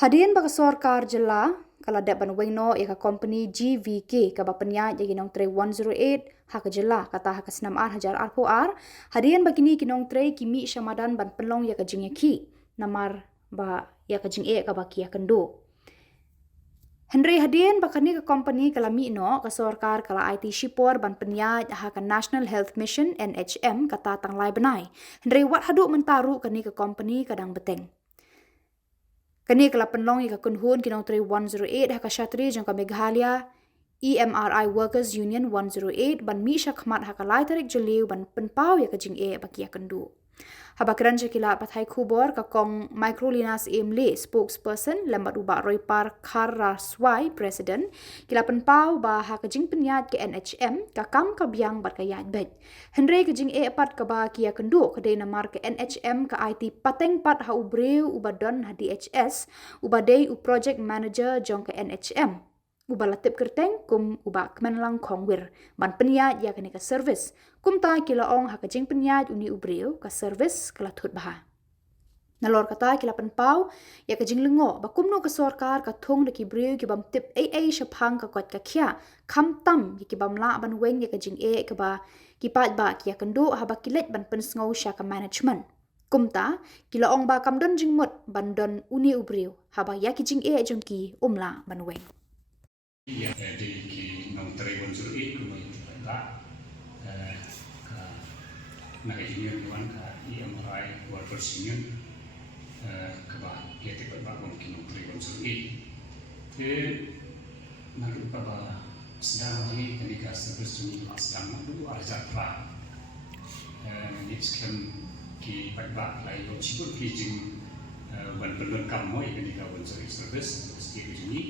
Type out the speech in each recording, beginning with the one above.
Hadian baka Sorkar jela kala dat ban wengno ya ka company GVK ka ba Pyniaid ya ginong tray 108 ha ka jela kata ha ka senam ar hajar ar po ar hadian bagini kinong tray kimi shamadan ban pelong ya ka jingeki namar ba ya ka jing ka ba kia kendo Henry hadian bakani ka company kala mi no ka Sorkar kala IT Shipor ban Pyniaid ha ka National Health Mission NHM kata tang lai benai Henry wat hadu mentaru kani ka company kadang beteng Kani kala penlong ika kunhun kinong 108 haka syatri jangka Meghalaya EMRI Workers Union 108 ban mi syakmat haka lai tarik jeliu ban penpau ya kajing baki ya kendu. Habakiran syakila pathai Khubor ka kong Microlinas Emle spokesperson lambat ubak roipar Karaswai president kila penpau ba haka jing Pyniaid ke NHM ka kam ka biang bat ka yad bet. Henry kajing pat ka ba kia kendu kadai namar ke NHM ka IT pateng pat ha Briew ubadon ha DHS ubadai u project manager jong ke NHM. Uba latip kerteng kum uba kemenlang kongwir ban Pyniaid ya kene ka service kum ta kila ong haka jing Pyniaid uni Briew ka service kala Thut baha nalor kata kila penpau ya ka jing lengo ba kumno ka Sorkar ka Thung de ki Briew ki bam tip AA shapang ka kot ka kya kham tam ki bam la ban weng ya ka jing ka ba ki pat ba ki ya kendo ha ba kilet ban pensngau sha ka management kumta kila ong ba kam don jing mot ban don uni Briew ha ba ya ki jing jong ki umla ban weng Ya, jadi ki nong teribun sulit kumai tak nak ingin tuan ka EMRI Workers Union kebah dia tiba bangun ki nong teribun sulit. Ke nak lupa sedang lagi ketika service ini sedang dulu arjat lah. Ini sekarang ki pada lagi sibuk ki jing ban belum kamu ketika unsur service seperti ini.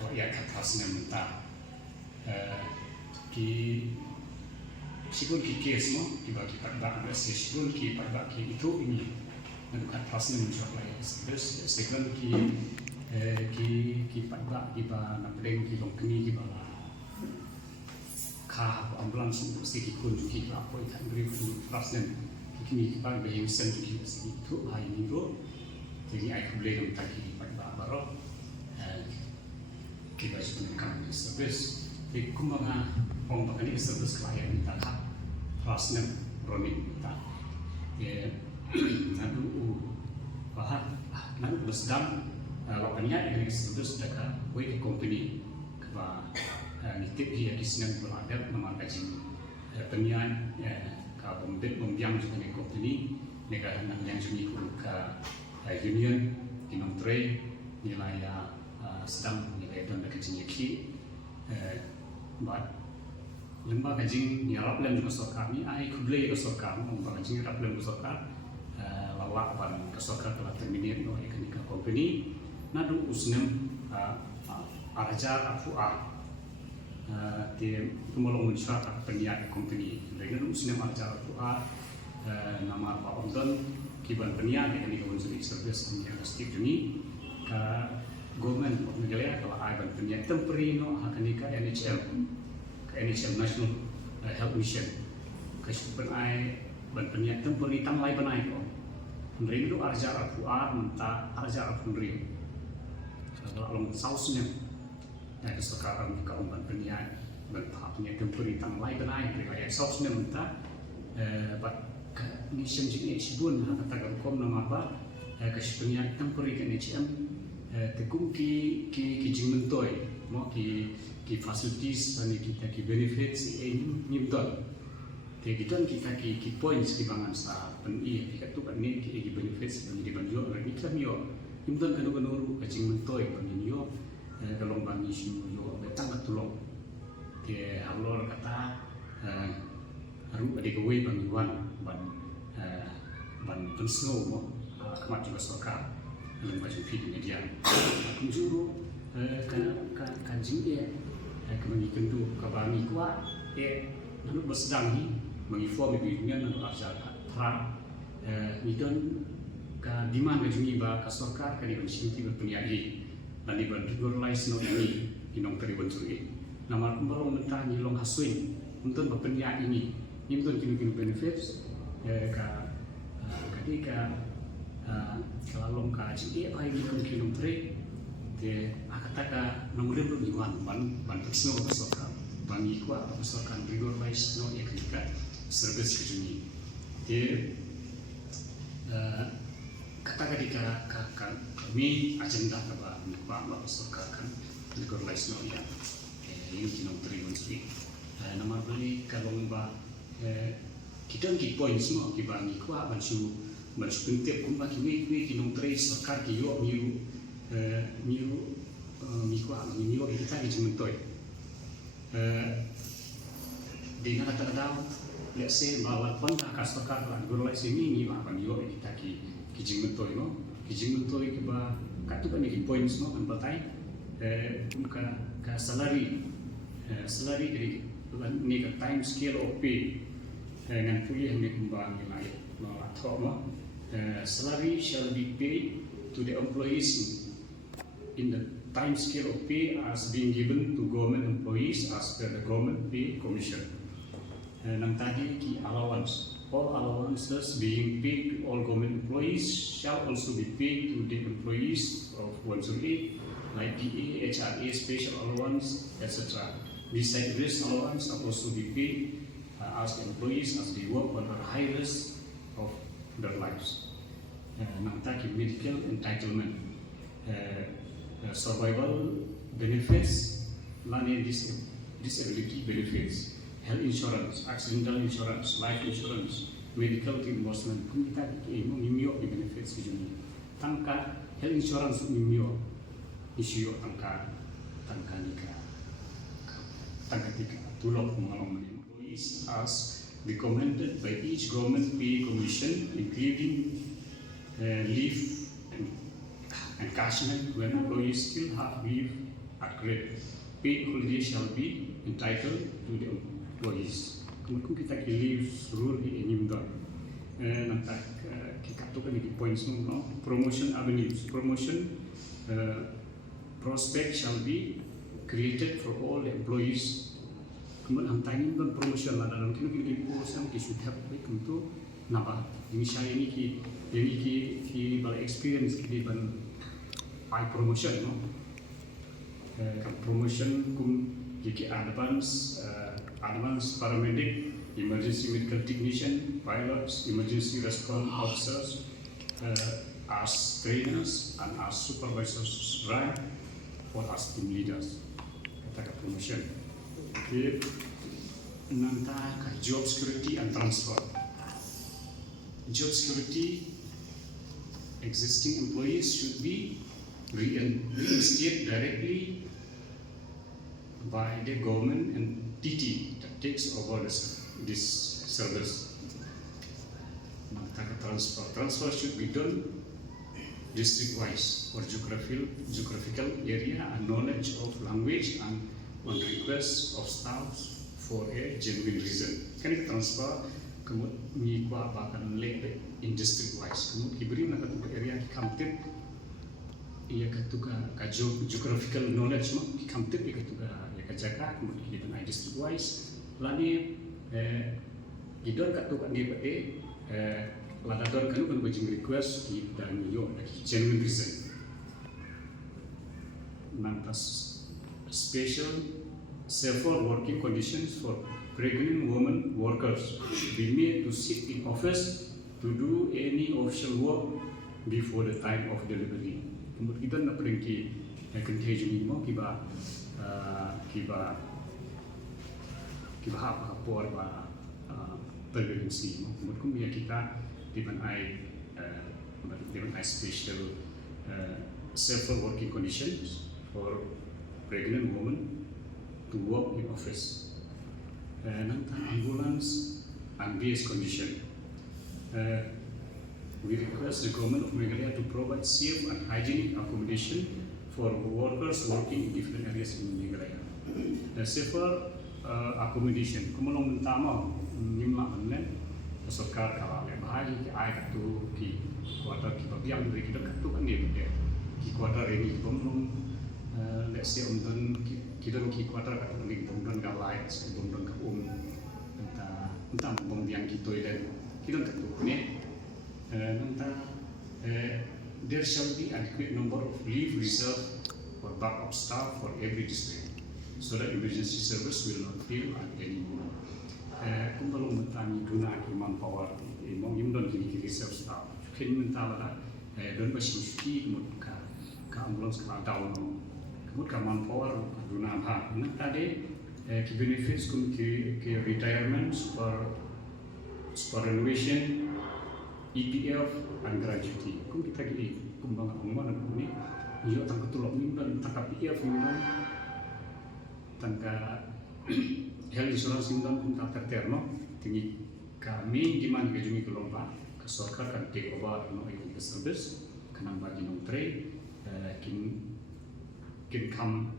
Kalau ia kertasnya mentah, ki sibuk ki kes mo, dibagi pada bagi sibuk ki pada bagi itu ini, nanti kertasnya muncul lagi. Terus sekarang ki pada ki ba napeleng ki longkeni ki ba kah ambulans untuk segi kunjung ki apa ikan beri kertasnya ki ba bagi sen ki itu hari minggu, jadi aku boleh minta ki pada baru. Kita sebenarnya service di kumanga orang pakai service klien kita kan rasnya roaming kita nadu bahan nadu bersedang lawannya yang service dekat way company keba nitip dia di sini berada nama kajing Pyniaid ka bombet membiang juga di company negara yang sunyi ke union Jingtrei nilai sedang nilai don kecil ki buat lembaga kajing ni Arab lem juga Sorkar ni ai kublai ke Sorkar lembaga kajing Arab lem Sorkar lawak ban ke Sorkar telah terminate no ekonomi company nadu usnem arajar afuah di pemolong masyarakat Pyniaid company dengan usnem arajar afuah nama Pak Omdon kiban Pyniaid ekonomi unsur service yang setiap juni ke government of Meghalaya kalau ai ban Pyniaid temporary no hakanika NHM National Health Mission kasi ban ai ban Pyniaid temporary tang lai ban ai ko ndri do arjar afuar menta arjar afundri kalau long sausnya dari sekarang ka ban Pyniaid ban tahapnya temporary tang lai ban ai ndri ai sausnya menta bat mission jini sibun kata kom nama apa kasi Pyniaid temporary ke NHM tekum ki jingmentoi mo ki facilities ani kita ki benefits ni betul te kita ki points ki bangan sa pen kita tu kan ni ki benefits ni di banjo ni kita mio imdan kan ru ka jingmentoi ban ni yo kalong ban ni simu yo betang katulong te alor kata haru ade ko we ban pensno mo kemat juga Sorkar dalam macam video media, kunjuru kanjing dia, kemudian kendu kabani kuat, lalu bersedang ni menginform ibunya lalu asal terang, midon ke di mana jungi ba ke Sorkar ke di Jingtip Pyniaid, dan di regularize no ini inong teribun suri, nama kumbarong mentah nilong hasuin untuk Pyniaid ini, untuk kini benefits, ketika kalau ka ji ai ni kan kinong tre de akata ka nomre lu yuan ban pesno Sorkar ban ikwa Sorkar rigor wise no eknika service kejuni de kata ka kami agenda ka ba Sorkar kan rigor wise no ya ini kinong tre mesti nama beli kalau ba kita ngi point semua ki ba ikwa ban su Jingtip kumpa kini kinong tre Sorkar kiyo miu kita di Jingtrei. Di nak kata let's say bawa pun nak Sorkar lah gurulai sini ni lah miu kita ki Jingtrei no. Ki Jingtrei kiba katu kan ni points no kan batai ka salary dari ni ka time scale of pay dengan kuliah ni kumbang ni lah no atau no. Salary shall be paid to the employees in the time scale of pay as being given to government employees as per the government pay commission. Nang tadi ki allowance, all allowances being paid to all government employees shall also be paid to the employees of 108 like DA, HRA, special allowance, etc. Besides this allowance shall also be paid as employees as they work under high risk of their lives. Nang medical entitlement, survival benefits, money disability benefits, health insurance, accidental insurance, life insurance, medical reimbursement. Kung kita mimio di benefits kejuni. Tangka health insurance mimio isio tangka nika tulok mengalami employees as recommended by each government pay commission, including leave and encashment when employees still have leave accrued. Paid holiday shall be entitled to the employees. Kemudian kita leave seluruh ini mudah. Nanti kita tukar ni points no promotion avenues. Promotion prospect shall be created for all the employees. Kemudian antainya dan promotion lah dalam kini promotion kita sudah baik untuk napa. Ini saya ini ki bala experience ki ban high promotion no. Promotion kum ki advance paramedic, emergency medical technician, pilots, emergency response officers, as trainers and as supervisors, right, or as team leaders. Kata promotion. Okay. Nanti job security and transfer. Job security, existing employees should be reinstated directly by the government entity that takes over this service. Transfer should be done district-wise or geographical area and knowledge of language and on request of staff for a genuine reason. Kan kita transfer kemudian mengikut akan lek in district-wise. Kemudian diberi nak ke area Jingtip, ia ketuga geographical knowledge mak Jingtip ia ketuga ia kejaga kemudian kita naik district-wise. Lani idon ketuga ni bade ladadon kan bajing request kita niyo genuine reason. Nantas special safer working conditions for pregnant women workers be made to sit in office to do any official work before the time of delivery. Kemudian kita nak pergi contagion ini mau kiba apa Khubor pregnancy. Kemudian kita dibenai special safer working conditions for pregnant women to work in office. Nanti ambulance and base condition. We request the government of Meghalaya to provide safe and hygienic accommodation for workers working in different areas in Meghalaya. Safer accommodation. Kemudian pertama nimla online Sorkar kalau bahaya ki ai katu ki kuartal ki babiang dari kita katu kan dia ki kuartal ini belum let's say kita ki kuartal katu ni belum galai sebelum ke entah bom yang kita dan kita katu ni entah there shall be adequate number of leave reserved for backup staff for every district, so that emergency service will not fail at any moment. Kung balong mentani duna ki manpower mong imdon ki reserve staff, kin mentala don bashmushki kemut ka ambulance ka down kemut ka manpower duna ha tadi ki benefits kum ki retirement superannuation, EPF and gratuity. Kung kita gini kumbang umman ni iyo tang ketulok imdon tangka PF imdon tangka health insurance imdon pun tak terterno tinggi kami di mana kejungi kelompa ke Sorkar kan take over no ini ke service kenang bagi Jingtrei kin kam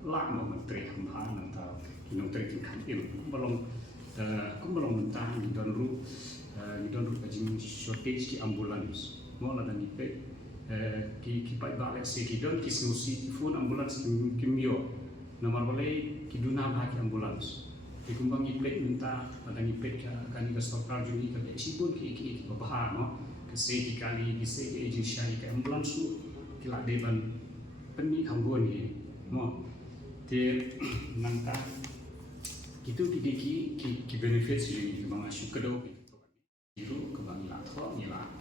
lak no menteri hamha nanta Jingtrei kin kam belum mentah di don ru kajing shortage ki ambulance mo la dan ipe ki pai ba let's say ki don ki snusi phone ambulance kimio nomor boleh ki duna ba ki ambulance ki kumbang iplek minta pada iplek kan ka Sorkar juni ka sibun ki babah no ke se ki kali ki se ki agent syari ka ambulance tu ki la deban peni hambon ni mo te nanta itu ki benefits juni bang asyuk kedo itu kebang ila tho nila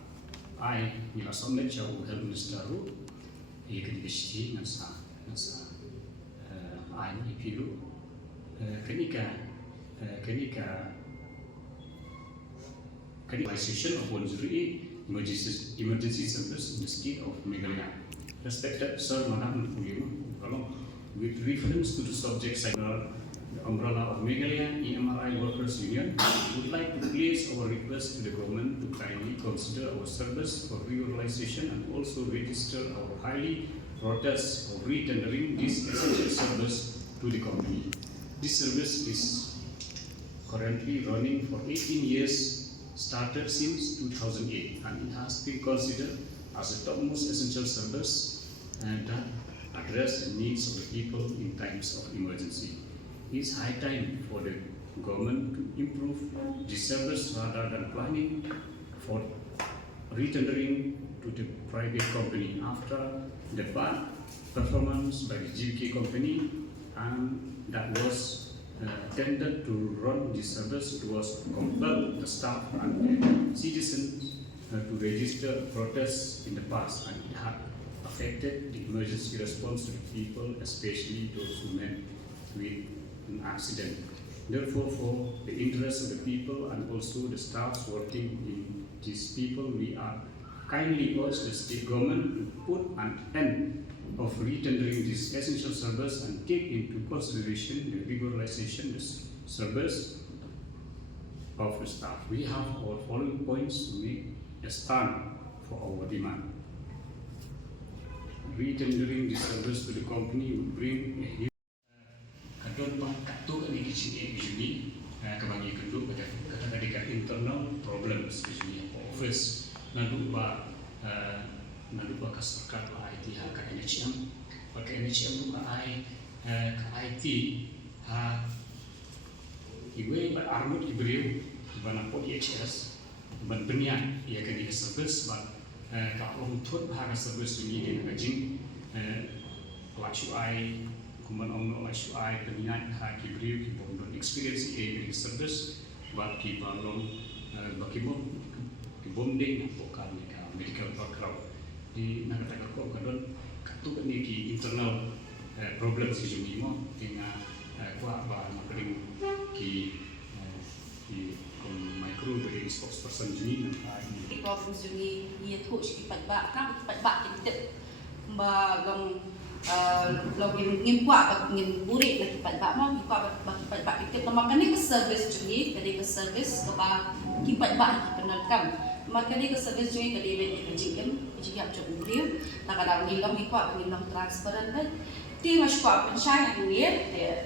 ai nila somnet jauh health minister ru ke dikesti ngasa ai ni piru kenika realization of 108 emergency service in the state of Meghalaya. Respected Sir, Madam Briew, with reference to the subject side the umbrella of Meghalaya EMRI Workers Union, would like to place our request to the government to kindly consider our service for reorganization and also register our highly protest of re-tendering this essential service to the company. This service is currently running for 18 years, started since 2008, and it has been considered as a topmost essential service that address the needs of the people in times of emergency. It is high time for the government to improve this service rather than planning for re-tendering to the private company after the bad performance by the GK company, and that was tended to run this service. It was compelled the staff and the citizens to register protests in the past, and it had affected the emergency response to the people, especially those who met with an accident. Therefore, for the interest of the people and also the staffs working in these people, we are kindly urge the state government to put an end of re-tendering this essential service and take into consideration the regularization service of the staff. We have our following points to make a stand for our demand. Re-tendering this service to the company would bring a huge kadon pang katu ni kicik usually kebangi kedua kata dekat internal problems usually office nandu ba kasarkat la IT ha ka NHM pakai NHM ka IT ha iwe ba armut Briew ba na pot EHS ban Pyniaid ia ka di service ba ka Thut ha ka service ni ni ka jing la UI kuman ono la UI Pyniaid ha ki Briew ki bon experience e di service ba ki balong ba ki bonding bukan medical background di nakatakan ko kadon katuk ni ki internal problems ki mo tinga kwa ba makring ki micro dari spokesperson juni ki problems juni ni thu ki pat ba ki ba gam login ngim kwa ngim buri la ki pat ba mo ki kwa ba ki makani ke service juni kadi ke service ke ba ki pat ba ki penalkam makani ke service juni kadi le ki jingem jingap jom Briew kadang nilong ikwa nilong transparent kan ti mas kwa pensyai ni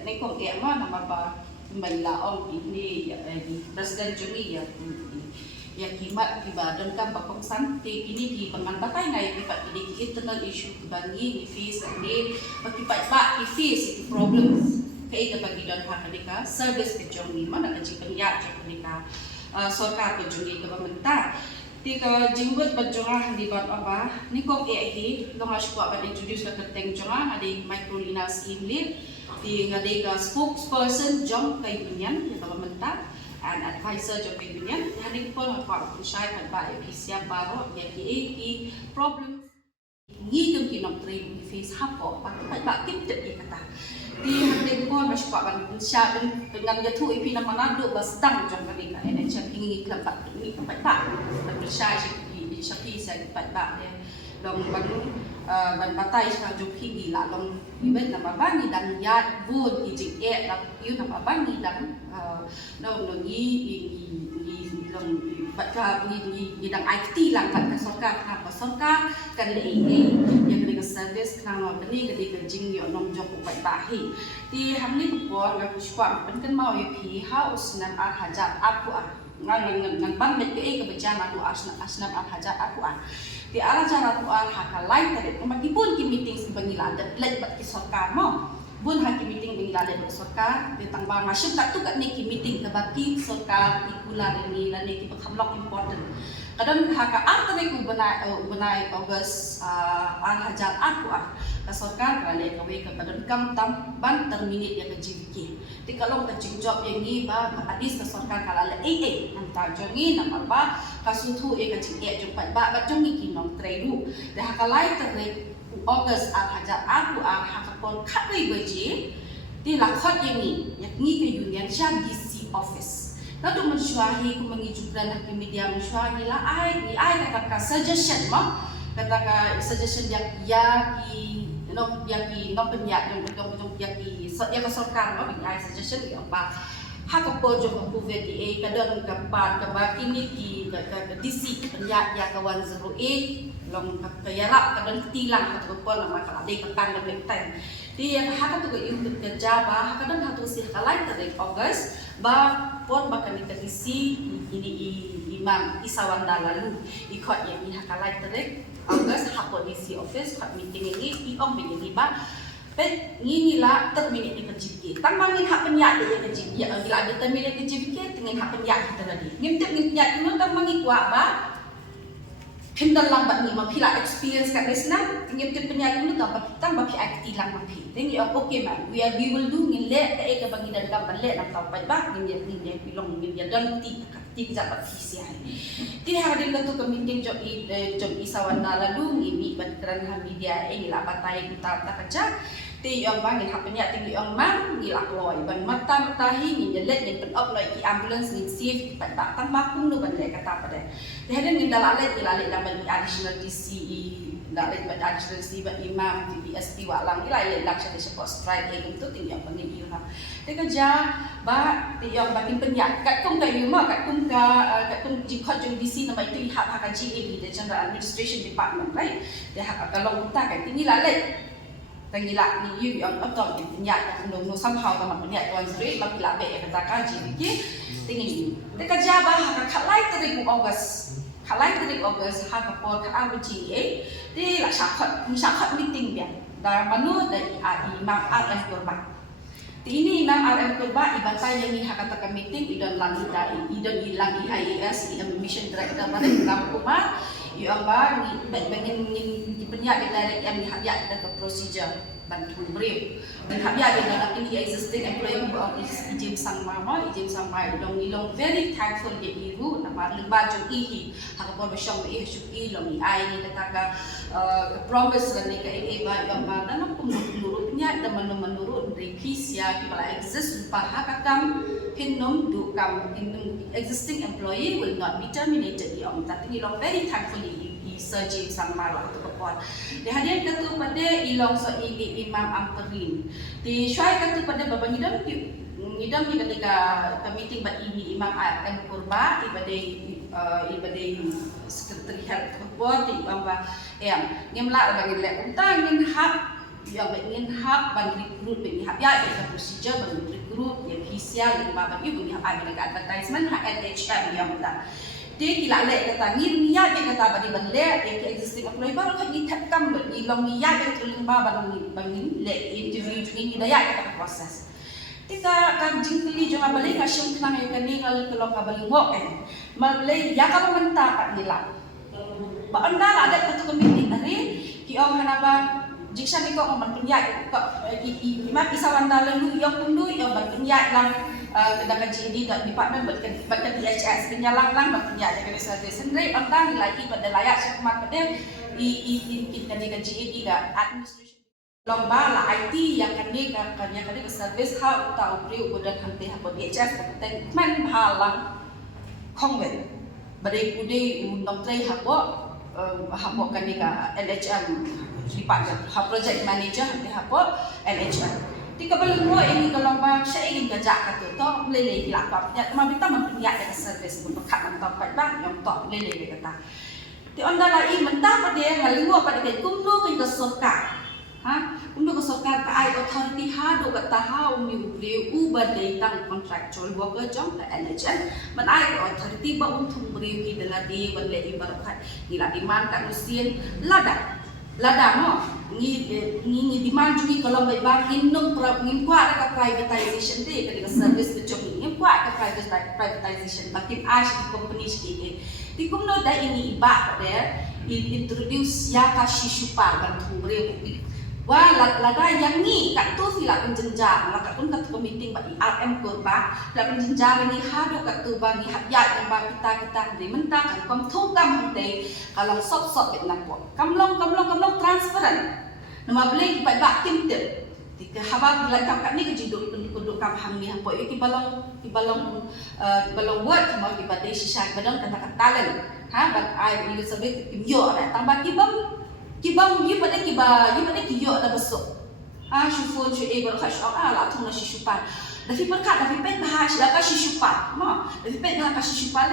ne kong ke ma nama ba mbala ong ini di presiden juni ya kimat kibadan kan bakong santi ini ki pengantakai ngai kipat ini internal issue bangi ni fees ni pakipat ba fees itu problem kai ka bagi don ha kadika service ke jong ni mana ka jipen ya jong kadika Sorkar ke jong ni ka bamenta Ti ka jingbuat bajunga di bat apa ni kok hi long as ko ba introduce ka teng jonga adi microlina scheme li ti ngade ka spokesperson jong kay union ya government and advisor jong kay union hani ko na ko shai kan ba episia baro ya ki problem ngi kem ki nok train face hapo ba kip te kata ti hande ko mas pa ban sha dengan ya tu ipi na manado bas tang jong kani ka ene cha kingi klapat ni ba sha ji shapi sa ba de long ban batai sa jo pigi la long iben na mabani dan ya bud ki jing la yu na mabani dan no long baca ni dang IT lang kan Sorkar apa Sorkar kan le yang dengan service kan no bani ke di jing yo nong jok upai bahi ti hamni Khubor ga kushwa kan mau pi house nam hajar aku ngan ban bet ke bencana tu asnam hajar aku ti ala cara tu hakalai tadi meskipun ki meeting si bangila dat let bat ki Sorkar mo bun haki meeting bangila dat Sorkar di tang ba masuk tak tu kat ni ki meeting ke baki Sorkar ikula ni la ni ki pekhamlok important kadang haka tadi ku benai August hajar aku ka Sorkar kale ka we ka badan kam tam ban terminate ya ka JVK ti kalau ka job yang ni ba hadis ka Sorkar kala le nang ta jongi nang ba ka sutu ka jing jumpa ba jongi ki nong tredu de haka lai terre August hajar aku haka pon khatri beji ti la khot yang ni ke union sha DC office lalu mensyuahi ku mengijukran hakim media mensyuahi la ai kata suggestion mo kata suggestion yang ki no penyak yang betul yang ki ya ka Sorkar no ai suggestion yang ba ha ka po jo ku VTA kadang ka pat ka ba kini ki ka DC penyak ya ka 108 long ka yarap kadang tilang ka po na ma ka de ka tan na ten di yang ha ka tu yung kerja ba kadang ha tu si kalai tarik August ba pon ba kami ka DC ini imam isawan dalalu ikot yang ni ha kalai tarik August hapo DC office kat meeting ini iom begini ba bet ngini la terminate ni kejibke tang mangin hak penyak dia kejib ya bila ada terminate kejibke dengan hak penyak kita tadi ngintip penyak tu tang mangi kuat ba kendal lambat ni mapila experience kat resna ngintip penyak tu tang ba pi akti lang mapi tengi okay man we will do ngile ka bagi dan gambar le nak tahu ba ngin pilong ngin dia dan ti jabat fisiai ti hadin ka tu meeting job isawan lalu ngimi batran media la batai kita kerja ti yang bangin hapenya tinggi yang mang ngilak loy ban mata matahi ni jelet ni penop loy ki ambulance ni safe pat tang bakung no ban le kata pada ti hadin ni dalale dilale dalam additional DCE dalale ban additional DCE ban imam PSP walang ilai lak sa support strike tu tinggi yang bangin iu na ti kerja ba ti yang bangin penyak kat kum ka yuma kat kum jikot jong DC nama itu ihap hak GAD the General Administration Department right dia hak kalau kita kan tinggi lale tangila ni yu yang atau penyak yang no somehow sama penyak tuan suri bagi labe kata kaji okey tinggi dekat jaba hak khalai tarik August hak por ka RGA di la syakhat meeting dia dan manu dari imam RM Kurban ini imam RM Kurban ibatai yang ni hak kata meeting idan langi idan hilang IAS mission director pada dalam rumah yang bang bangin penyak direct yang dihabyak dan procedure bantu Briew dan habyak dengan ini existing employee of ijim sang mama dong ilong very thankful ye iru nama lemba jong ihi hakapor besyong syuki long ai ni kata promise dan ni ke ba yang ba dan menurutnya dan menurut revisia kepala exist lupa hakakam hinnom dukam existing employee will not be terminated yang tapi ilong very thankful Jim sang marah tu kepon. Dihadian katu pada ilong so imam amperin. Di syai katu pada bapa ngidam ni ketika meeting bat ini imam RM Kurba ibadai sekretari health Khubor di bapa ngemla bagi lek untang ngin hak yang ingin hak ban recruit bagi hak ya procedure ban recruit yang official yang bapa ibu yang ada advertisement hak NHM yang betul. Dia kila lek kata ngir niat dia kata bagi ban lek yang existing employee baru kan ni takam ni long niat yang terlimba ban bangin lek interview ni daya kata proses Tika kan jingkeli jo ngabali ka Shim kena yang kani kalau kabali ngok malay ya ka menta kat nila ba anda ada satu komiti hari ki om hanaba jiksa ni ko man Pyniaid ko imat isawan dalan yung tundu yung Pyniaid lang kedakan GD di partner bakan DHS penyalang lang Pyniaid kani service sendiri anda nilai pada layak semat pada kani ka GD ga administration lomba la IT yang kani ke service how tahu Briew budan hanti ha DHS kapten man halang kongwen badai kudi Jingtrei habo kani ka NHM department ha project manager hanti habo NHM di kabel mo ini kalau bang saya ingin kerja kata to lele dilakap ya mabita Pyniaid ke service pun bekat mantap bang yang to lele kata di onda lai mentah pada ngalingo pada ke kumno ke Sorkar ha untuk Sorkar ka ai authority ha do kata ha umi Briew badai tang contractual worker jong ke NHM man ai authority ba untung Briew ki deladi banle ibarat gila demand kat Rusian lada no ni demand juga kalau baik bangin nung ngin kuat ka privatization deh ke service becok ngin kuat ka privatization makin as di company sedikit di kumno da ini iba pada introduce ya ka shisupal ban Thung Briew wah lada yang ni kat tu sila penjenjang lah kat pun kat meeting ba RM ko ba la penjenjang ni hado kat tu ba ni ya yang ba kita beri mentah kan kom Thung kam hante kalau sop bet nampo kamlong transparent nama beli ba Jingtip tika haba dilakap kat ni ke jiduk kam hang ni hampo ki balong word mau ki ba dei sisa badang kata talent ha ba ai ni sebut kimyo tambah kibang you pada kiyo dah besok syufun syu'e baru khasyuk lah Thung na shishupan tapi perkat tapi pet bahas dah ka shishupan tapi pet dah ka shishupan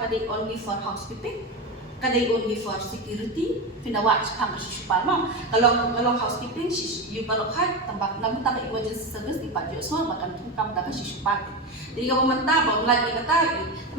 kadai only for housekeeping kadai only for security pinawak sepang shishupan kalau housekeeping you baru khat tambah namun tak emergency service di Pak Josua bahkan tungkam dah ka shishupan jadi kalau mentah baru lagi kata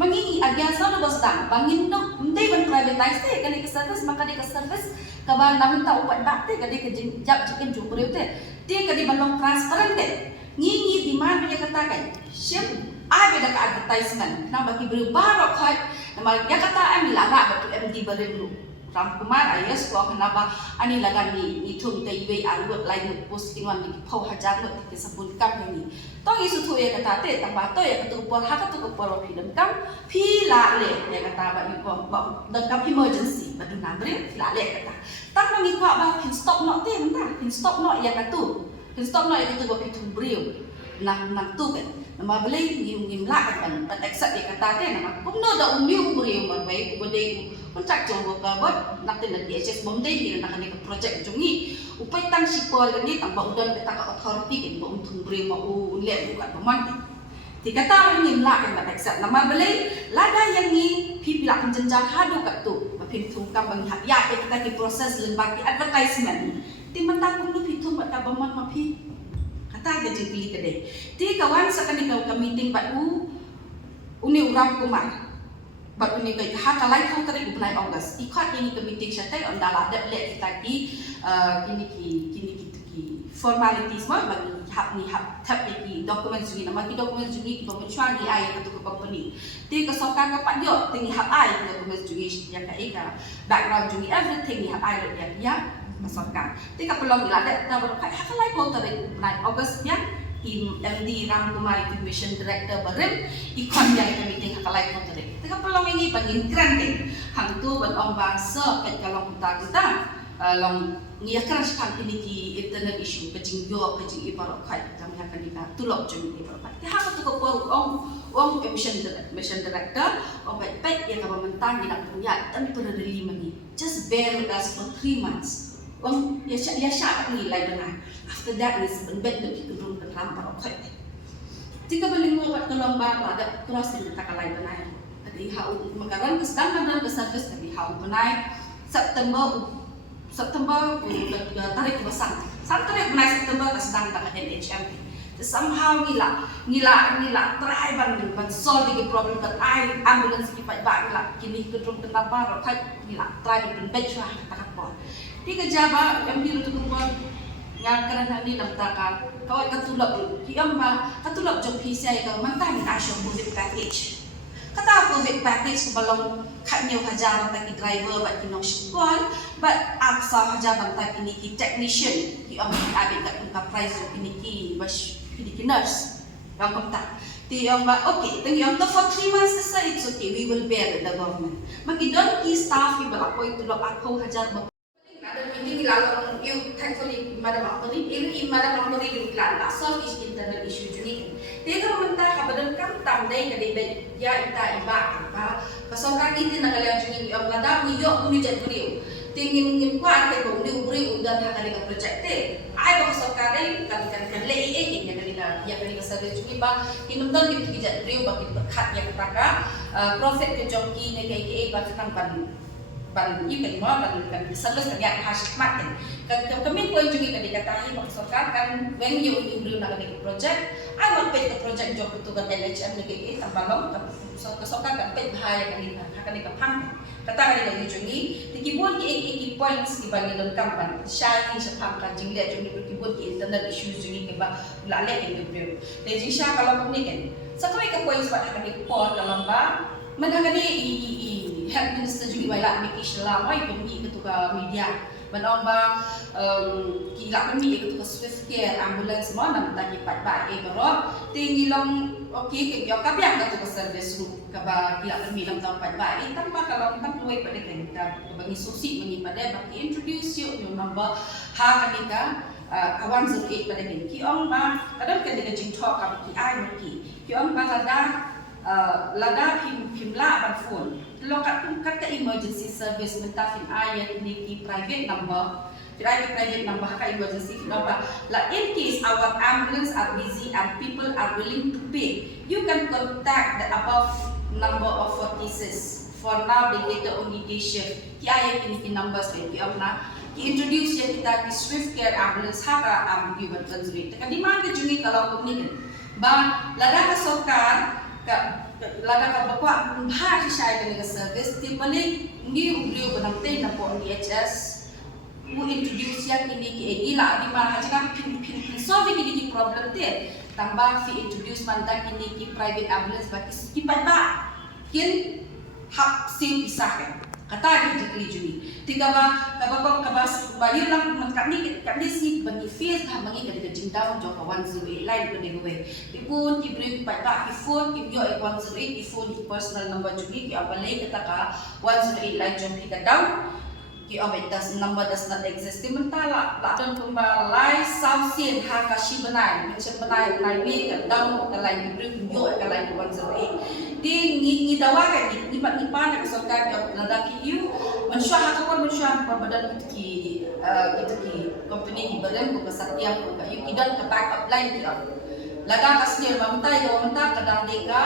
mangingi agian sana bosdang bangin no mendai ban privatize kan ke service maka ke service kaban namun tak upat bakte kadi ke jap jikin Briew te dia kadi balong transparent te ngingi di mana dia katakan Shim ai beda ke advertisement na bagi Briew barok khat nama dia kata am lara betul MD Briew ram kumar ayas ko kenapa ani lagan ni Thung te iwe arut lain post kinwan ni pau hajar no ke sabun kam ni tong isu tu ya kata te tambah to ya ketu por ha ketu por film kam pi la le ya kata ba yu ko dengkam emergency badu na Briew la le kata tang mangi ko ba pin stop no te entah pin stop no ya katu ba Thung Briew nang tu kan nama beli ngim la kan accept ya kata te nama kumno da umyu Briew ba bai bodai contractual worker bot nak tin DHS bomdai ni nak ni project jungi upai tang sipor ni tambah udan kita ka authority kan ba Thung Briew mau le bukan peman ti kata ngim la kan accept nama beli lada yang ni pipila penjenjang hadu kat tu pin Thung kam bang ya kita ki proses lembagi advertisement ti mentang kumno Thung ba ka baman ma pi kata ga jingli kede ti kawan sakani ka meeting ba uni uram kumar baru ni kai ha kalai thau tarik bulan August ikut ini meeting syatai on dalam ada lek kita kini formalities mah bagi hap tap ki dokumen sini nama ki dokumen sini ki pemencuan di ai untuk company ti ke Sorkar ka pak yo tingi hap ai dokumen sini yang kai ka background sini everything ni hap ai ya Sorkar ti ka pelong ila ada kita baru kai ha kalai thau tarik bulan August ya MD Ram Kumar Mission Director Barim ikon yang meeting hakalai kontrik. Teka pelong ini bangin granting hang tu ban om bangsa ket kalong kita long ngiakan sekan ini ki internal issue kejing yo kejing ibarat kai kami akan dika tulok jeng ibarat. Ti hang tu ko por om mission director om pet yang ka mentang nak punya temporarily mani just bear with us for 3 months. Wang ya syak nilai benar. After that is bed kita belum terang para okey. Jika berlima buat kelomba ada cross yang kita kalai benar. Tadi hau makaran kesedang dan service tadi hau benar September tarik ke besar. Tarik benar September kesedang dengan NHM. Somehow gila try ban solve the problem that I ambulance ki pai ba gila kini kedrong kenapa rokai gila try ban bench lah kata kapal. Di kerja ba MD untuk Khubor kerana ni nak takkan kau katulap hiam ba katulap job PCI kau mantan asyo COVID package kata COVID package balong khatnyo hajar bang driver bat kinong shukol bat aksa hajar bang kini ki technician hiam abit kat ka price kini ki bas kini ki nurse kang kontak ti yang ba okay teng yang to for 3 months aside it's okay we will bear the government magidon ki staff ki balakoy tulok ako hajar ada meeting lalu you thankfully madam Akbari ini madam Akbari yung plan la solve is internal issue juni dia mentah kabadan kam tamdai kadai ya ita iba ka Sorkar ini nakalian juni yung lada yo bunijat Briew tingin ngim kwa te bong ni Briew udan hakali ka project te ai ba Sorkar dai kan le ya kali ka service juni ba kinumdan gitu kijat Briew ba kita khat ya kataka profit ke jongki ne kai ba katang ban ini kan service kerja khas makin kami pun juga dikatakan bang Sorkar kan when you Briew nak ada project I want pay the project job itu kan LHM ni tambah long Sorkar kan pay bahaya kan pang kata kan jungi dikibun ki points di bagi dalam kampan shiny sepam kan jinglet jungi dikibun ki internal issues jungi ke ba lale ke Briew dan jisha kalau ni kan satu ke points buat kan report kalau ba menangani health minister juga baiklah Miki Shillong ai pergi ketua media menong ba kila kami ketua swift care ambulance semua nak tanya pat berok tinggi long okey ke yo kabiang ketua service room ka ba kila kami dalam tahun pat tambah kalau kita luai pada kita bagi susi mengi pada bagi introduce you number ha kami ka 108 pada ki ong ba kadang kan dengan Jingtip ka ki ai maki ki ong ba lada pimla ban phone lokat ka emergency service mentafin ayat ni ki private number private number ka emergency number la in case our ambulance are busy and people are willing to pay you can contact the above number of 46 for now they get the only day shift ki ayat ni ki numbers ki amna ki introduce ya kita ki swift care ambulance ha ka am given translate kan di mana jungi kalau ni kan ba lada ka Sorkar lada ka bakwa bahasa saya dengan service ti balik ni Briew benamte na po NEHS mu introduce yang ini ki gila di mana jika pin solve ini problem te tambah fi introduce mantan ini ki private ambulance bagi kipat ba kin hak sing pisah kata di juni tiga ba kabakong kabas bayu lang kami si benefit ha mangi kada jingdaw jo ka 108 line ko dewe ipun ki Briew pa ki phone ki yo 108 ki phone ki personal number juni ki apalay kata ka 108 line jo ki down ki obetas number does not exist mentala la don kumbalai sausin ha ka shibanai menai ni ka down ka line Briew yo ka line 108 di ni dawakan ni ipan ka Sorkar yo ladaki you mensyah ataupun mensyah badan ki company ki badan ko kasatiang ko ka you kidan ka backup line ki laga kasnya mamtai ko manta kadang deka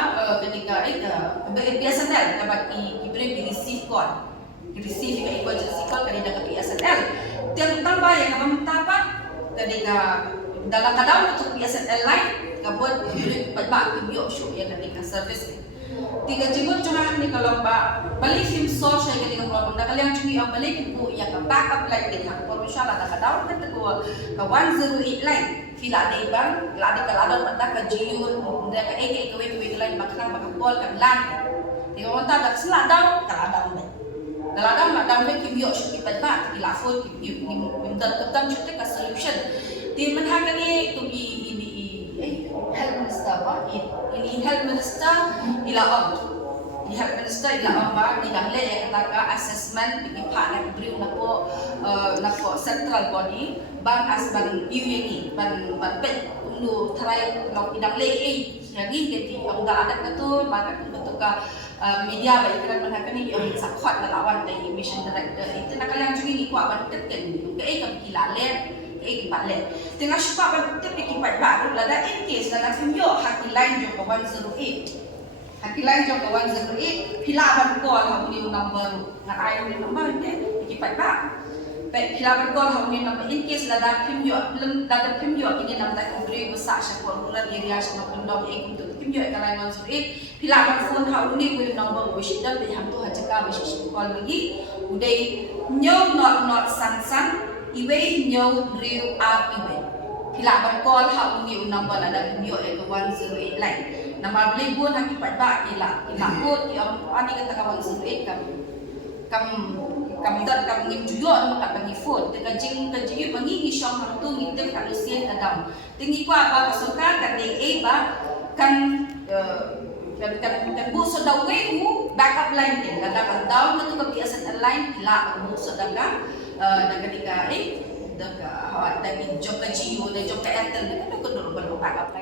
BSNL ka bagi Briew receive call receive ka emergency call kanina ka BSNL tiang tambah yang mamanta pa kadika dalam kadang untuk BSNL line kabut Briew pa ki show ya kanina service tiga jibut cuma ni kalau balik film source yang ketika problem nak kalian cumi ang balik bu ya ka backup line din ha Khuborjylla dah ka down kan ko ka 108 line fila ada ibang la ada kalau ada mata ka jiun da ka eke ka we line bakang bakapol kan lan tiga mata dak sela down kalau ada umet kalau ada mak down ki bio shoot ki padba ki la phone ki ni tetap shoot ka solution di menhakani to be health minister ba ini health minister ila health minister ila ba di dahle ya kata assessment di part na Briew na po central body bang as bang ini bang pet unu try long idang le lagi jadi ang daadat na to maka ka media ba ikran man hakani yung sakhwat na lawan tay mission director itu nakalian juga ni kwa ban tetken kay kam kilalen ikipatle tengah syupa ban tip ikipat ba lada in case lada fimyo haki line jo ka 108 haki line jo ka 108 pila ban call ha ni number ngan ayo ni number ni ikipat ba pe pila ban call ha ni number in case lada fimyo ini number ka Briew besar sya rural area sya pondok untuk fimyo ka line 108 pila ban phone ha ni ko number wish dan di ham tu ha jaka wish call lagi udai nyo not san iwe nyo Briew iwe. Pila berkol hak uni number ada video ke 108 line. Nama beli pun hak kipat ba ila kot yang ani kata kawan 108 kam ngim juyo maka bagi phone te kajing bangi Shillong hang tu ngite kan usian kadam. Tingi ko apa Sorkar kan dei ba kan bu so daw backup line din kada down na to kabiasan line pila bu so daga daga daga joka Jio dan joka Airtel na ko backup